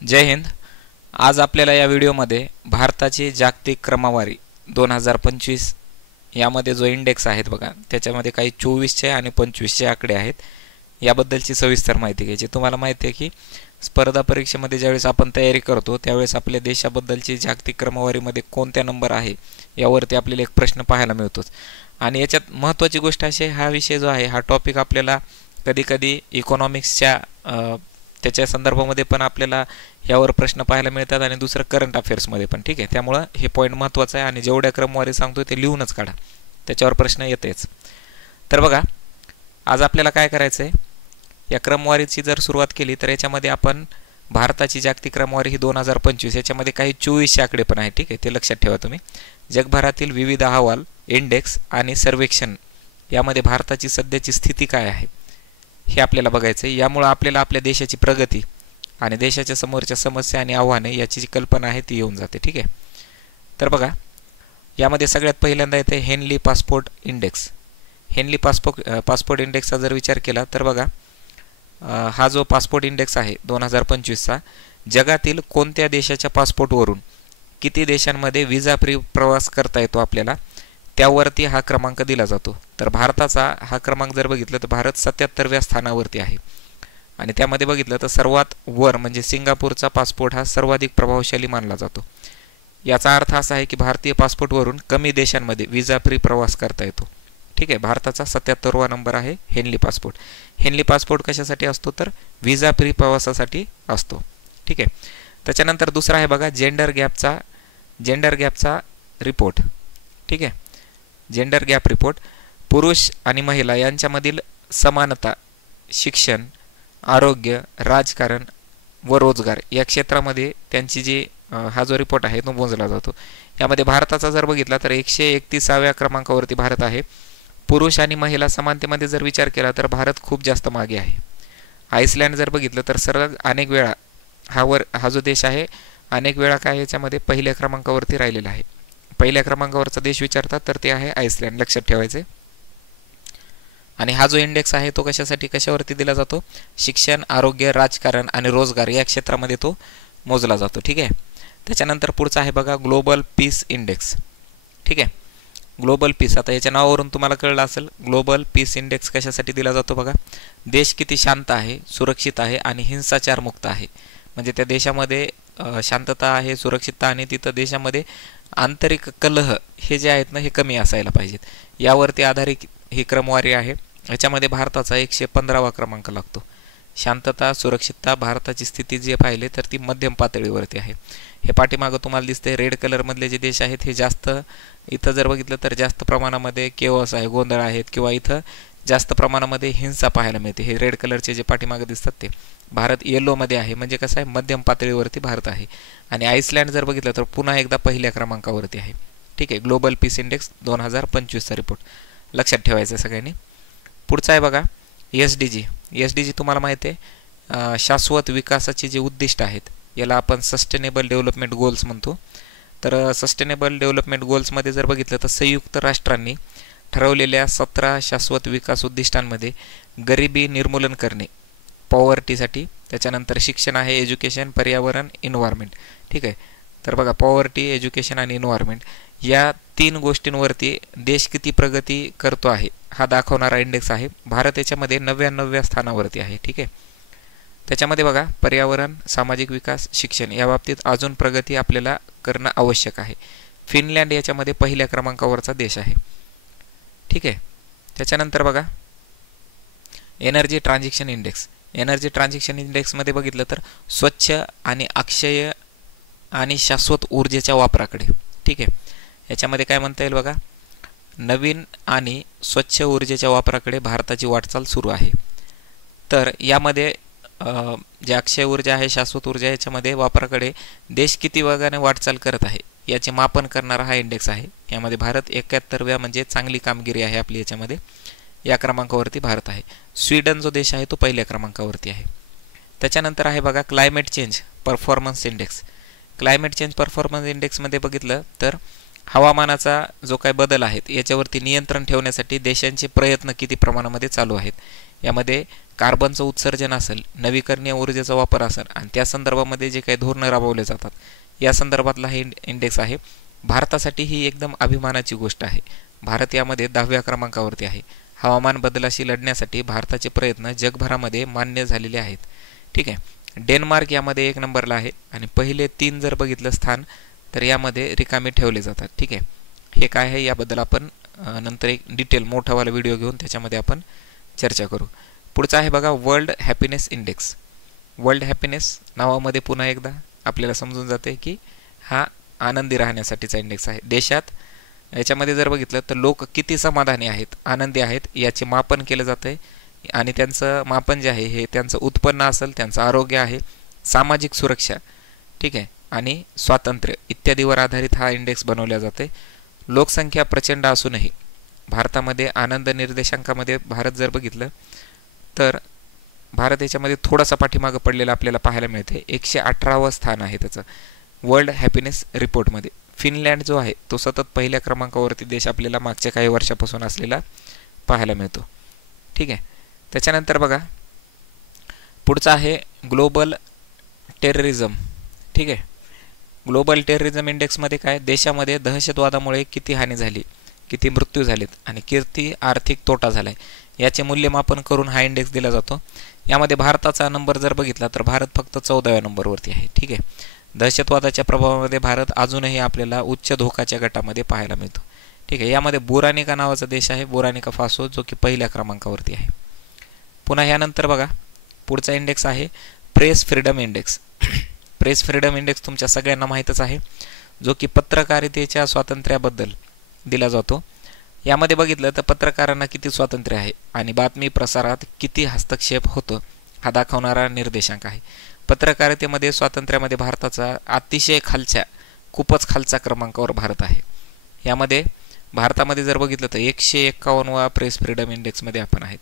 जय हिंद। आज आपल्याला या व्हिडिओमध्ये भारताची जागतिक क्रमवारी 2025 यामध्ये जो इंडेक्स आहेत बघा, त्याच्यामध्ये काही 24चे आणि 25चे आकडे आहेत, याबद्दलची सविस्तर माहिती घ्यायची। तुम्हाला माहिती आहे की स्पर्धा परीक्षेमध्ये ज्यावेळेस आपण तयारी करतो त्यावेळेस आपल्या देशाबद्दलची जागतिक क्रमवारीमध्ये कोणत्या नंबर आहे यावरती आपल्याला एक प्रश्न पाहायला मिळतोच। आणि याच्यात महत्त्वाची गोष्ट अशी, हा विषय जो आहे, हा टॉपिक आपल्याला कधी-कधी इकॉनॉमिक्सच्या त्याच्या संदर्भामध्ये पण आपल्याला यावर प्रश्न पाहायला मिळतात आणि दुसरं करंट अफेअर्समध्ये पण। ठीक आहे, त्यामुळे हे पॉईंट महत्त्वाचं आहे आणि जेवढ्या क्रमवारी सांगतो ते लिहूनच काढा, त्याच्यावर प्रश्न येतेच। तर बघा, आज आपल्याला काय करायचं आहे, या क्रमवारीची जर सुरुवात केली तर याच्यामध्ये आपण भारताची जागतिक क्रमवारी ही 2025, याच्यामध्ये काही 24 आकडे पण आहेत। ठीक आहे, ते लक्षात ठेवा तुम्ही। जगभरातील विविध अहवाल, इंडेक्स आणि सर्वेक्षण यामध्ये भारताची सध्याची स्थिती काय आहे हे आपल्याला बघायचं आहे। यामुळे आपल्याला आपल्या देशाची प्रगती आणि देशाच्या समोरच्या समस्या आणि आव्हाने याची जी कल्पना आहे ती येऊन जाते। ठीक आहे, तर बघा, यामध्ये सगळ्यात पहिल्यांदा येते Henley passport index. Henley passport इंडेक्सचा जर विचार केला तर बघा, हा जो पासपोर्ट इंडेक्स आहे 2025चा, जगातील कोणत्या देशाच्या पासपोर्टवरून किती देशांमध्ये व्हिसा फ्री प्रवास करता येतो आपल्याला, त्यावरती हा क्रमांक दिला जातो। तर भारताचा हा क्रमांक जर बघितलं तर भारत 77व्या स्थानावरती आहे आणि त्यामध्ये बघितलं तर सर्वात वर म्हणजे सिंगापूरचा पासपोर्ट हा सर्वाधिक प्रभावशाली मानला जातो। याचा अर्थ असा आहे की भारतीय पासपोर्टवरून कमी देशांमध्ये व्हिसा फ्री प्रवास करता येतो। ठीक आहे, भारताचा 77वा नंबर आहे हेनली पासपोर्ट। हेनली पासपोर्ट कशासाठी असतो तर व्हिसा फ्री प्रवासासाठी असतो। ठीक आहे, त्याच्यानंतर दुसरा आहे बघा जेंडर गॅपचा रिपोर्ट। ठीक आहे, जेंडर गॅप रिपोर्ट, पुरुष आणि महिला यांच्यामधील समानता शिक्षण, आरोग्य, राजकारण व रोजगार या क्षेत्रामध्ये त्यांची जी हा जो रिपोर्ट आहे तो मोजला जातो। यामध्ये भारताचा जर बघितला तर 131व्या क्रमांकावरती भारत आहे। पुरुष आणि महिला समानतेमध्ये जर विचार केला तर भारत खूप जास्त मागे आहे। आइसलँड जर बघितलं तर सरळ अनेक वेळा हा जो देश आहे अनेक वेळा काय याच्यामध्ये पहिल्या क्रमांकावरती राहिलेला आहे। पहिल्या क्रमांकावरचा देश विचारतात तर ते आहे आइसलँड, लक्षात ठेवायचे। आणि हा जो इंडेक्स आहे तो कशावरती दिला जातो, शिक्षण, आरोग्य, राजकारण आणि रोजगार या क्षेत्रामध्ये तो मोजला जातो। ठीक आहे, त्याच्यानंतर पुढचा आहे बघा ग्लोबल पीस इंडेक्स। ठीक आहे, ग्लोबल पीस, आता याच्या नावावरून तुम्हाला कळलं असेल ग्लोबल पीस इंडेक्स कशासाठी दिला जातो बघा, देश किती शांत आहे, सुरक्षित आहे आणि हिंसाचार मुक्त आहे, म्हणजे त्या देशामध्ये शांतता आहे, सुरक्षितता आणि तिथं देशामध्ये आंतरिक कलह हे जे आहेत ना हे कमी असायला पाहिजेत, यावरती आधारित ही क्रमवारी आहे। याच्यामध्ये भारताचा 115वा क्रमांक लागतो। शांतता, सुरक्षितता, भारताची स्थिती जे पाहिले तर ती मध्यम पातळीवरती आहे। हे पाठीमागं तुम्हाला दिसते रेड कलरमधले जे देश आहेत हे जास्त, इथं जर बघितलं तर जास्त प्रमाणामध्ये केओस आहे, गोंधळ आहेत, किंवा इथं जास्त प्रमाणामध्ये हिंसा पाहायला मिळते। हे रेड कलरचे जे पाठीमागं दिसतात ते, भारत येलोमध्ये आहे, म्हणजे कसं आहे मध्यम पातळीवरती भारत आहे। आणि आइसलँड जर बघितलं तर पुन्हा एकदा पहिल्या क्रमांकावरती आहे। ठीक आहे, ग्लोबल पीस इंडेक्स 2025चा रिपोर्ट लक्षात ठेवायचं सगळ्यांनी। पुढचा आहे बघा एसडीजी तुम्हाला माहिती आहे, शाश्वत विकासाचे जे उद्दिष्ट आहेत याला आपण सस्टेनेबल डेव्हलपमेंट गोल्स म्हणतो। तर सस्टेनेबल डेव्हलपमेंट गोल्समध्ये जर बघितलं तर संयुक्त राष्ट्रांनी ठरवलेल्या 17 शाश्वत विकास उद्दिष्टांमध्ये गरिबी निर्मूलन करणे, पॉवर्टीसाठी, त्याच्यानंतर शिक्षण आहे, एज्युकेशन, पर्यावरण, इन्व्हायरमेंट। ठीक आहे, तर बघा पॉवर्टी, एज्युकेशन आणि इन्व्हायरमेंट या 3 गोष्टींवरती देश किती प्रगती करतो आहे हा दाखवणारा इंडेक्स आहे। भारत याच्यामध्ये 99व्या स्थानावरती आहे। ठीक आहे, त्याच्यामध्ये बघा पर्यावरण, सामाजिक विकास, शिक्षण या बाबतीत अजून प्रगती आपल्याला करणं आवश्यक आहे। फिनलँड याच्यामध्ये पहिल्या क्रमांकावरचा देश आहे। ठीक आहे, त्याच्यानंतर बघा एनर्जी ट्रान्झिशन इंडेक्समध्ये बघितलं तर स्वच्छ आणि अक्षय आणि शाश्वत ऊर्जेच्या वापराकडे। ठीक आहे, याच्यामध्ये काय म्हणता येईल बघा, नवीन आणि स्वच्छ ऊर्जेच्या वापराकडे भारताची वाटचाल सुरू आहे। तर यामध्ये जे अक्षय ऊर्जा आहे, शाश्वत ऊर्जा, याच्यामध्ये वापराकडे देश किती वेगाने वाटचाल करत आहे याचे मापन करणारा हा इंडेक्स आहे। यामध्ये भारत 71व्या म्हणजे चांगली कामगिरी आहे आपली, याच्यामध्ये या क्रमांकावरती भारत आहे। स्वीडन जो देश आहे तो पहिल्या क्रमांकावरती आहे। त्याच्यानंतर आहे बघा climate change performance index. Climate change performance इंडेक्समध्ये बघितलं तर हवामानाचा जो काही बदल आहेत याच्यावरती नियंत्रण ठेवण्यासाठी देशांचे प्रयत्न किती प्रमाणामध्ये चालू आहेत यामध्ये कार्बनचं उत्सर्जन असेल, नवीकरणीय ऊर्जेचा वापर असेल आणि त्या संदर्भामध्ये जे काही धोरणं राबवले जातात या संदर्भातला हे इंडेक्स आहे. भारतासाठी ही एकदम अभिमानाची गोष्ट आहे. भारत यामध्ये 10व्या क्रमांकावरती आहे. हवामान बदलाशी लढण्यासाठी भारताचे प्रयत्न जगभरामध्ये मान्य झालेले आहेत. ठीक आहे. डेन्मार्क यामध्ये 1 नंबरला आहे आणि पहिले 3 जर बघितलं स्थान तर यामध्ये रिकामे ठेवले जातात. ठीक आहे. हे काय आहे याबद्दल आपण नंतर एक डिटेल मोठावाला व्हिडिओ घेऊन त्याच्यामध्ये आपण चर्चा करू. पुढचा आहे बघा world happiness index. World happiness नावामध्ये पुन्हा एकदा आपल्याला समजून जाते की हा आनंदी राहण्यासाठीचा इंडेक्स आहे. देशात याच्यामध्ये जर बघितलं तर लोक किती समाधानी आहेत, आनंदी आहेत याचे मापन केलं जातं आहे आणि त्यांचं मापन जे आहे हे त्यांचं उत्पन्न असेल, त्यांचं आरोग्य आहे, सामाजिक सुरक्षा, ठीक आहे, आणि स्वातंत्र्य इत्यादीवर आधारित हा इंडेक्स बनवला जाते. लोकसंख्या प्रचंड असूनही भारतामध्ये आनंद निर्देशांकामध्ये भारत जर बघितलं तर भारत याच्यामध्ये थोडासा पाठीमागं पडलेला आपल्याला पाहायला मिळते. 118वं स्थान आहे त्याचं वर्ल्ड हॅपीनेस रिपोर्टमध्ये. फिनलँड जो आहे तो सतत पहिल्या क्रमांकावरती देश आपल्याला मागच्या काही वर्षापासून असलेला पाहायला मिळतो. ठीक आहे. त्याच्यानंतर बघा पुढचा आहे ग्लोबल टेररिझम. ठीक आहे. ग्लोबल टेररिझम इंडेक्समध्ये काय, देशामध्ये दहशतवादामुळे किती हानी झाली, किती मृत्यू झालेत आणि किती आर्थिक तोटा झाला आहे याचे मूल्यमापन करून हा इंडेक्स दिला जातो. यामध्ये भारताचा नंबर जर बघितला तर भारत फक्त 14व्या नंबरवरती आहे. ठीक आहे. दहशतवादाच्या प्रभावामध्ये भारत अजूनही आपल्याला उच्च धोकाच्या गटामध्ये पाहायला मिळतो. ठीक आहे. यामध्ये बुरानिका नावाचा देश आहे, बुरानिका फासो, जो की पहिल्या क्रमांकावरती आहे. पुन्हा यानंतर बघा पुढचा इंडेक्स आहे press freedom index. Press freedom index तुमच्या सगळ्यांना माहीतच आहे, जो की पत्रकारितेच्या स्वातंत्र्याबद्दल दिला जातो. यामध्ये बघितलं तर पत्रकारांना किती स्वातंत्र्य आहे आणि बातमी प्रसारात किती हस्तक्षेप होतो हा दाखवणारा निर्देशांक आहे. पत्रकारितेमध्ये स्वातंत्र्यामध्ये भारताचा अतिशय खूपच खालच्या क्रमांकावर भारत आहे. यामध्ये भारतामध्ये जर बघितलं तर 151वा प्रेस फ्रीडम इंडेक्समध्ये आपण आहेत.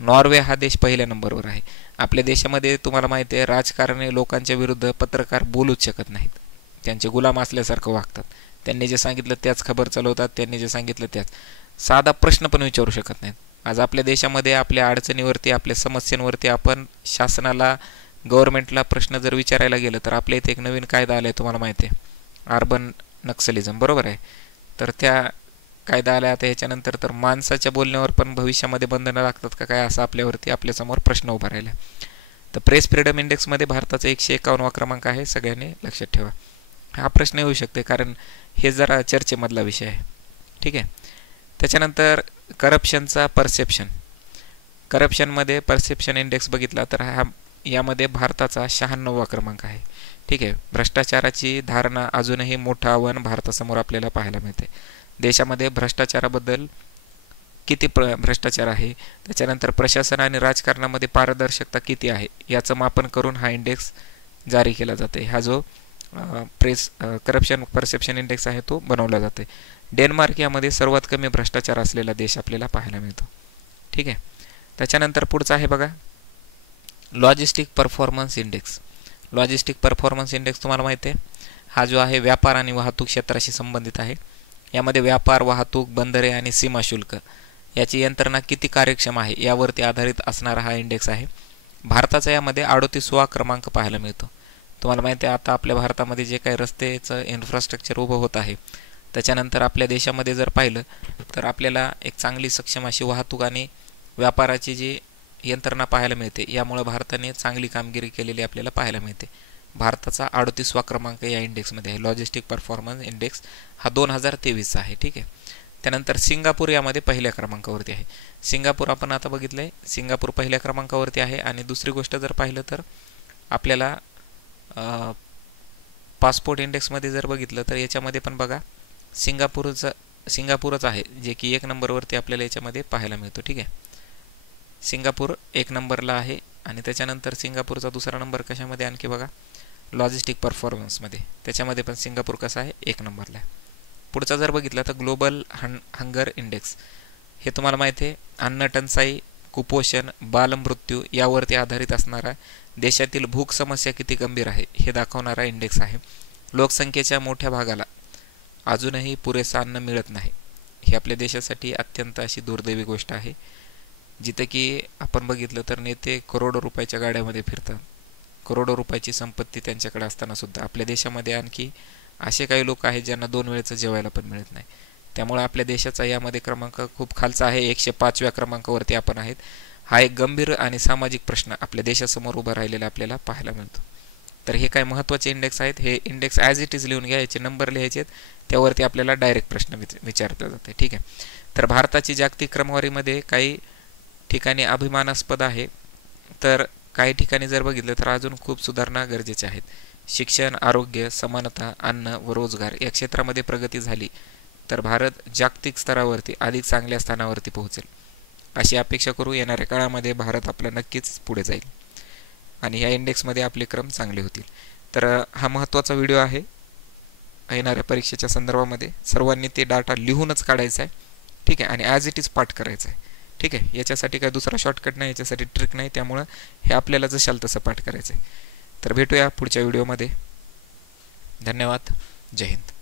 नॉर्वे हा देश पहिल्या नंबरवर आहे. आपल्या देशामध्ये तुम्हाला माहिती आहे राजकारणी लोकांच्या विरुद्ध पत्रकार बोलूच शकत नाहीत, त्यांचे गुलाम असल्यासारखं वागतात. त्यांनी जे सांगितलं त्याच खबर चालवतात, त्यांनी जे सांगितलं त्याच, साधा प्रश्न पण विचारू शकत नाहीत. आज आपल्या देशामध्ये आपल्या अडचणीवरती, आपल्या समस्यांवरती आपण शासनाला, गव्हर्नमेंटला प्रश्न जर विचारायला गेलं तर आपल्या इथे एक नवीन कायदा आला आहे, तुम्हाला माहिती आहे, अर्बन नक्सलिझम, बरोबर आहे. तर त्या कायदा आला आता ह्याच्यानंतर तर माणसाच्या बोलण्यावर पण भविष्यामध्ये बंधनं लागतात का काय, असा आपल्यावरती आपल्यासमोर प्रश्न उभा राहिला. तर प्रेस फ्रीडम इंडेक्समध्ये भारताचा 151वा क्रमांक आहे, सगळ्यांनी लक्षात ठेवा. हा प्रश्न येऊ शकते कारण हे जरा चर्चेमधला विषय आहे. ठीक आहे. त्याच्यानंतर करप्शनचा परसेप्शन. करप्शनमध्ये परसेप्शन इंडेक्स बघितला तर यामध्ये भारताचा 96वा क्रमांक आहे. ठीक आहे. भ्रष्टाचाराची धारणा अजूनही मोठं आव्हान भारतासमोर आपल्याला पाहायला मिळते. देशामध्ये भ्रष्टाचाराबद्दल किती भ्रष्टाचार आहे, त्याच्यानंतर प्रशासन आणि राजकारणामध्ये पारदर्शकता किती आहे याचं मापन करून हा इंडेक्स जारी केला जाते. हा जो करप्शन परसेप्शन इंडेक्स आहे तो बनवला जाते. डेन्मार्क यामध्ये सर्वात कमी भ्रष्टाचार असलेला देश आपल्याला पाहायला मिळतो. ठीक आहे. त्याच्यानंतर पुढचा आहे बघा logistic performance index. Logistic performance index तुम्हाला माहिती आहे हा जो आहे व्यापार आणि वाहतूक क्षेत्राशी संबंधित आहे. यामध्ये व्यापार, वाहतूक, बंदरे आणि सीमा शुल्क याची यंत्रणा किती कार्यक्षम आहे यावरती आधारित असणारा हा इंडेक्स आहे. भारताचा यामध्ये 38वा क्रमांक पाहायला मिळतो. तुम्हाला माहिती आहे आता आपल्या भारतामध्ये जे काही रस्त्याचं इन्फ्रास्ट्रक्चर उभं होत आहे त्याच्यानंतर आपल्या देशामध्ये जर पाहिलं तर आपल्याला एक चांगली सक्षम अशी वाहतूक आणि व्यापाराची जी यंत्रणा पाहायला मिळते. यामुळे भारताने चांगली कामगिरी केलेली आपल्याला पाहायला मिळते. भारताचा 38वा क्रमांक या इंडेक्समध्ये आहे. लॉजिस्टिक परफॉर्मन्स इंडेक्स हा 2023चा आहे. ठीक आहे. त्यानंतर सिंगापूर यामध्ये पहिल्या क्रमांकावरती आहे. सिंगापूर आपण आता बघितलं आहे, सिंगापूर पहिल्या क्रमांकावरती आहे. आणि दुसरी गोष्ट जर पाहिलं तर आपल्याला पासपोर्ट इंडेक्समध्ये जर बघितलं तर याच्यामध्ये पण बघा सिंगापूरच आहे जे की 1 नंबरवरती आपल्याला याच्यामध्ये पाहायला मिळतो. ठीक आहे. सिंगापूर 1 नंबरला आहे आणि त्याच्यानंतर सिंगापूरचा दुसरा नंबर कशामध्ये आणखी बघा लॉजिस्टिक परफॉर्मन्समध्ये, त्याच्यामध्ये पण सिंगापूर कसा आहे 1 नंबरला आहे. पुढचा जर बघितला तर ग्लोबल हंगर इंडेक्स. हे तुम्हाला माहिती आहे अन्न टंचाई, कुपोषण, बालमृत्यू यावरती आधारित असणारा देशातील भूक समस्या किती गंभीर आहे हे दाखवणारा इंडेक्स आहे. लोकसंख्येच्या मोठ्या भागाला अजूनही पुरेसं अन्न मिळत नाही. ही आपल्या देशासाठी अत्यंत अशी दुर्दैवी गोष्ट आहे. जिथे की आपण बघितलं तर नेते करोडो रुपयाच्या गाड्यामध्ये फिरतात, करोडो रुपयाची संपत्ती त्यांच्याकडे असताना सुद्धा आपल्या देशामध्ये आणखी असे काही लोक आहेत ज्यांना 2 वेळेचं जेवायला पण मिळत नाही. त्यामुळे आपल्या देशाचा यामध्ये क्रमांक खूप खालचा आहे, 105व्या क्रमांकावरती आपण आहेत. हा एक गंभीर आणि सामाजिक प्रश्न आपल्या देशासमोर उभा राहिलेला आपल्याला पाहायला मिळतो. तर हे काय महत्त्वाचे इंडेक्स आहेत, हे इंडेक्स ॲज इट इज लिहून घ्या, याचे नंबर लिहायचे आहेत, त्यावरती आपल्याला डायरेक्ट प्रश्न विचारला जाते. ठीक आहे. तर भारताची जागतिक क्रमवारीमध्ये काही ठिकाणी अभिमानास्पद आहे, तर काही ठिकाणी जर बघितलं तर अजून खूप सुधारणा गरजेच्या आहेत. शिक्षण, आरोग्य, समानता, अन्न व रोजगार या क्षेत्रामध्ये प्रगती झाली तर भारत जागतिक स्तरावरती अधिक चांगल्या स्थानावरती पोहोचेल, अशी अपेक्षा करू. येणाऱ्या काळामध्ये भारत आपला नक्कीच पुढे जाईल आणि ह्या इंडेक्समध्ये आपले क्रम चांगले होतील. तर हा महत्त्वाचा व्हिडिओ आहे येणाऱ्या परीक्षेच्या संदर्भामध्ये. सर्वांनी ते डाटा लिहूनच काढायचा आहे. ठीक आहे. आणि ॲज इट इज पाठ करायचं आहे. ठीक आहे. याच्यासाठी काय दुसरा शॉर्टकट नाही, याच्यासाठी ट्रिक नाही, त्यामुळं हे आपल्याला जशाल तसं पाठ करायचं आहे. तर भेटूया पुढच्या व्हिडिओमध्ये. धन्यवाद. जय हिंद.